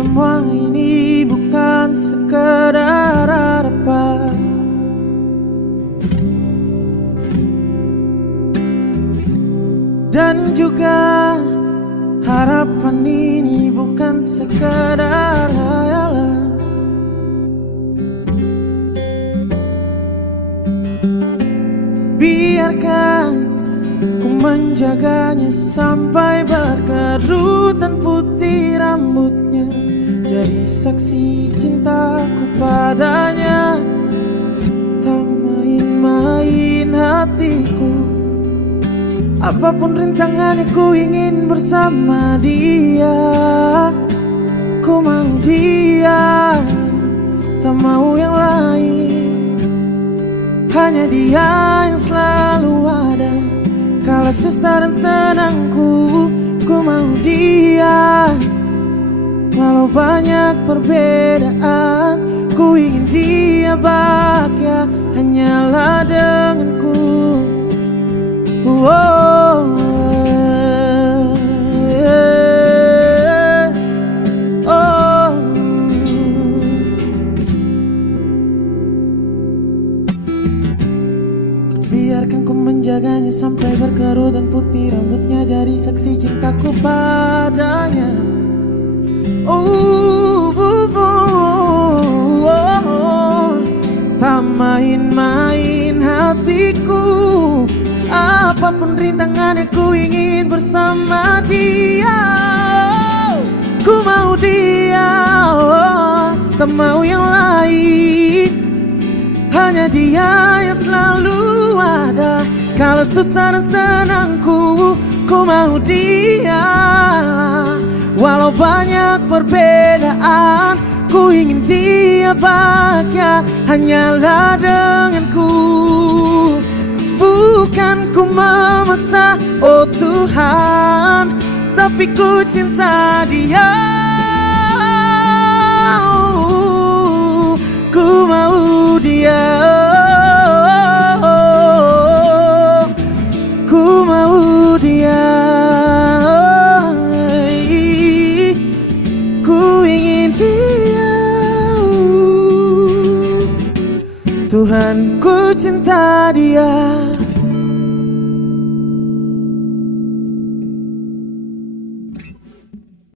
Semua ini bukan sekedar harapan, dan juga harapan ini bukan sekedar hayalan. Biarkan ku menjaganya sampai berkerut dan putih rambutnya, jadi saksi cintaku padanya. Tak main-main hatiku, apapun rintangannya ku ingin bersama dia. Ku mau dia, tak mau yang lain. Hanya dia yang selalu ada kala susah dan senangku. Ku mau dia, walau banyak perbedaan. Ku ingin dia bahagia hanyalah denganku. Biarkan ku menjaganya sampai berkerut dan putih rambutnya, jadi saksi cintaku padanya. Tak main-main hatiku, apapun rintangannya ku ingin bersama dia. Ku mau dia, tak mau yang lain. Hanya dia yang selalu ada kala susah dan senangku. Ku mau dia, walau banyak perbedaan. Ku ingin dia bahagia hanyalah denganku. Bukan ku memaksa, oh Tuhan, tapi ku cinta dia. Ku mau dia, ku mau dia. Ku ingin dia, Tuhan, ku cinta dia.